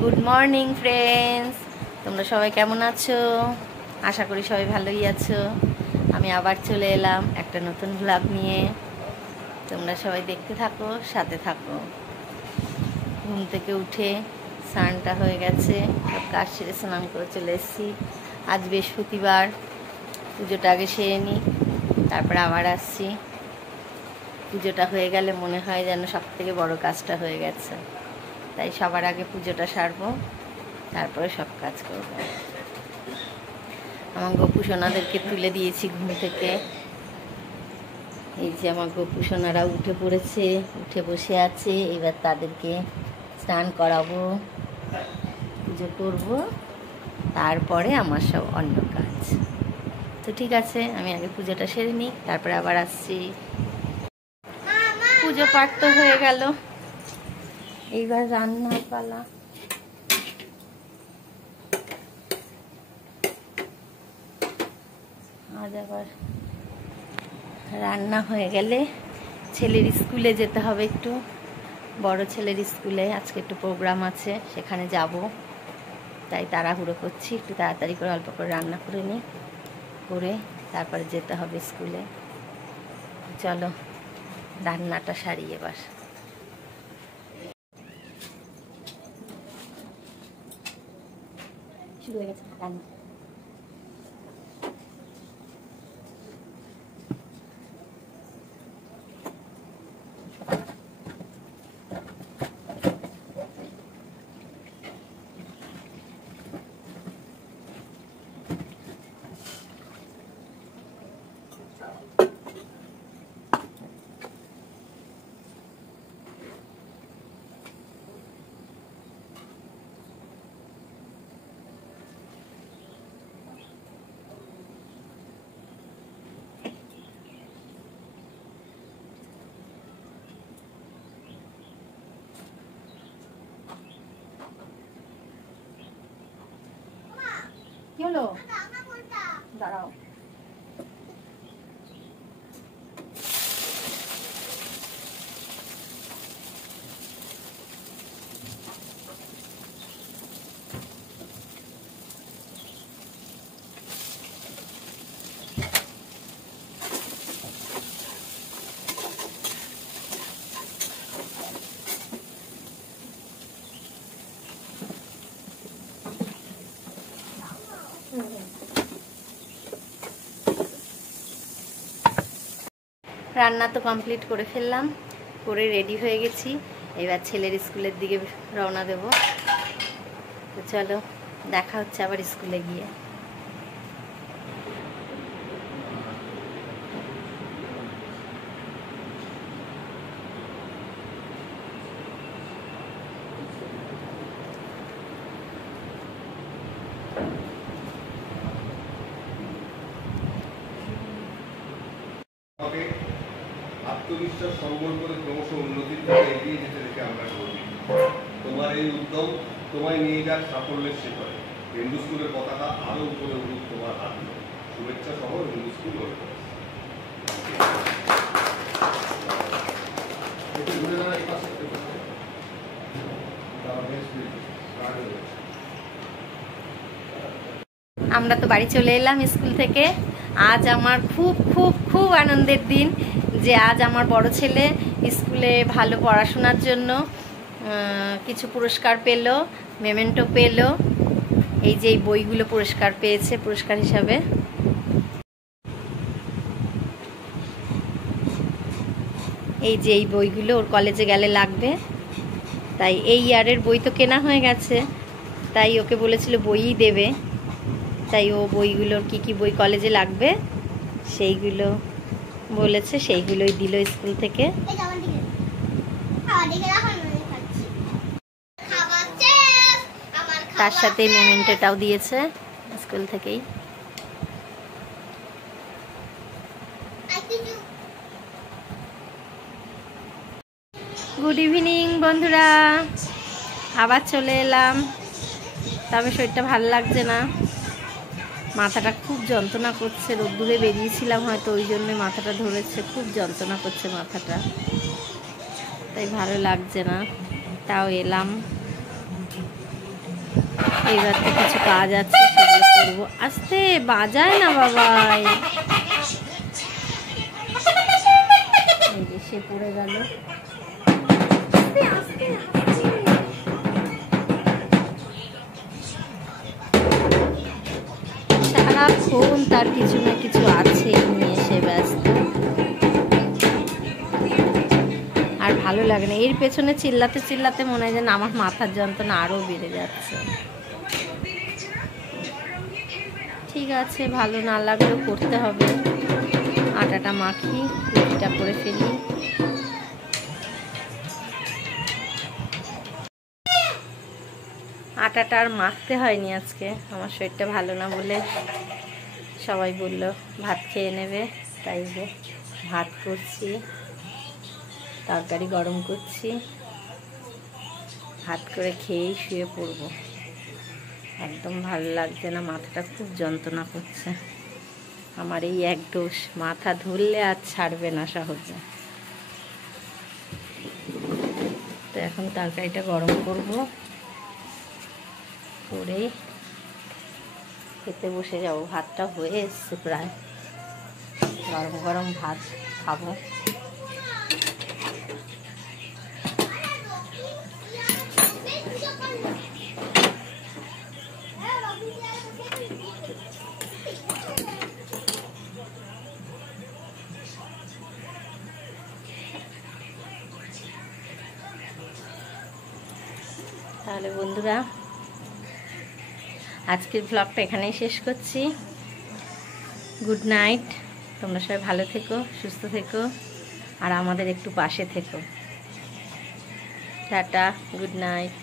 Good morning friends, তোমরা সবাই কেমন আছো? আশা করি সবাই ভালোই আছো। আমি আবার চলে এলাম একটা নতুন ব্লগ নিয়ে। তোমরা সবাই দেখতে থাকো, সাথে থাকো। ঘুম থেকে উঠে স্নানটা হয়ে গেছে, সব কাজ সেরে স্নান করে চলে এসেছি। আজ বৃহস্পতিবার, পুজোটা আগে সেরে নিই, তারপরে আবার আসছি। পুজোটা হয়ে গেলে মনে হয় যেন সব থেকে বড় কাজটা হয়ে গেছে, তাই সবার আগে পুজোটা সারবো, তারপরে সব কাজ করবো। আমার গপু সোনাদেরকে তুলে দিয়েছি ঘুম থেকে। এই যে আমার গপু সোনারা উঠে পড়েছে, উঠে বসে আছে। এবার তাদেরকে স্নান করাবো, পুজো করবো, তারপরে আমার সব অন্য কাজ। তো ঠিক আছে, আমি আগে পুজোটা সেরে নিই, তারপরে আবার আসছি। পুজো পাঠ তো হয়ে গেল, এইবার রান্নার পালা। আজ আবার রান্না হয়ে গেলে ছেলের স্কুলে যেতে হবে, একটু বড় ছেলের স্কুলে আজকে একটু প্রোগ্রাম আছে, সেখানে যাব। তাই তাড়াহুড়ো করছি, একটু তাড়াতাড়ি করে অল্প করে রান্না করে নিই, করে তারপরে যেতে হবে স্কুলে। চলো রান্নাটা সারি এবার। শুরু হয়ে গেছে রান্না। কি হলো? দাঁড়াও। রান্না তো কমপ্লিট করে ফেললাম, করে রেডি হয়ে গেছি। এবার ছেলের স্কুলের দিকে রওনা দেব। তো চলো, দেখা হচ্ছে আবার স্কুলে গিয়ে। আত্মবিশ্বাস সম্বল করে ক্রমশ উন্নতির দিকে এগিয়ে যেতে দেখে আমরা গর্বিত। তোমার এই উদ্যম তোমায় নিয়ে যাক সাফল্যের শিখরে। হিন্দু স্কুলের পতাকা আরো উপরে উঠুক তোমার হাত ধরে। শুভেচ্ছা সহ হিন্দু স্কুল ওয়েলকাম। আমরা তো বাড়ি চলে এলাম স্কুল থেকে। আজ আমার খুব খুব খুব আনন্দের দিন, যে আজ আমার বড় ছেলে স্কুলে ভালো পড়াশোনার জন্য কিছু পুরস্কার পেল, মেমেন্টো পেল। এই যে এই বইগুলো পুরস্কার পেয়েছে, পুরস্কার হিসাবে। এই যে এই বইগুলো ওর কলেজে গেলে লাগবে, তাই এই ইয়ারের বই তো কেনা হয়ে গেছে, তাই ওকে বলেছিল বইই দেবে। তাই ও বইগুলোর কি কি বই কলেজে লাগবে সেইগুলো বলেছে, সেইগুলোই দিল স্কুল থেকে। তার সাথে মেমেন্টোটাও দিয়েছে স্কুল থেকেই। গুড ইভিনিং বন্ধুরা, আবার চলে এলাম। তবে শরীরটা ভালো লাগছে না, মাথাটা খুব যন্ত্রণা করছে। রোদ্দুরে বেরিয়েছিলাম হয়তো, ওই জন্য মাথাটা ধরেছে, খুব যন্ত্রণা করছে মাথাটা, তাই ভালো লাগছে না। তাও এলাম। এইবার তো কিছু কাজ আছে, সেগুলো করবো। আস্তে বাজায় না বাবাই, এই যে সে পড়ে গেল। সারাক্ষণ তার কিছু না কিছু আছে নিয়ে সে ব্যস্ত, আর ভালো লাগে না। এর পেছনে চিল্লাতে চিল্লাতে মনে হয় যেন আমার মাথার যন্ত্রণা আরও বেড়ে যাচ্ছে। ঠিক আছে, ভালো না লাগলেও করতে হবে। আটাটা মাখি, রুটিটা করে ফেলি। আটাটা আর মাখতে হয়নি আজকে, আমার শরীরটা ভালো না বলে সবাই বলল ভাত খেয়ে নেবে, তাই যে ভাত করছি, তরকারি গরম করছি, ভাত করে খেয়েই শুয়ে পড়ব। একদম ভালো লাগছে না, মাথাটা খুব যন্ত্রণা করছে। আমার এই এক দোষ, মাথা ধরলে আর ছাড়বে না সহজে। তো এখন তরকারিটা গরম করব, করে খেতে বসে যাব। ভাতটা হয়ে এসছে প্রায়, গরম গরম ভাত খাবো। তাহলে বন্ধুরা, আজকের ব্লগটা এখানেই শেষ করছি। গুড নাইট, তোমরা সবাই ভালো থেকো, সুস্থ থেকো, আর আমাদের একটু পাশে থেকো। Tata, good night.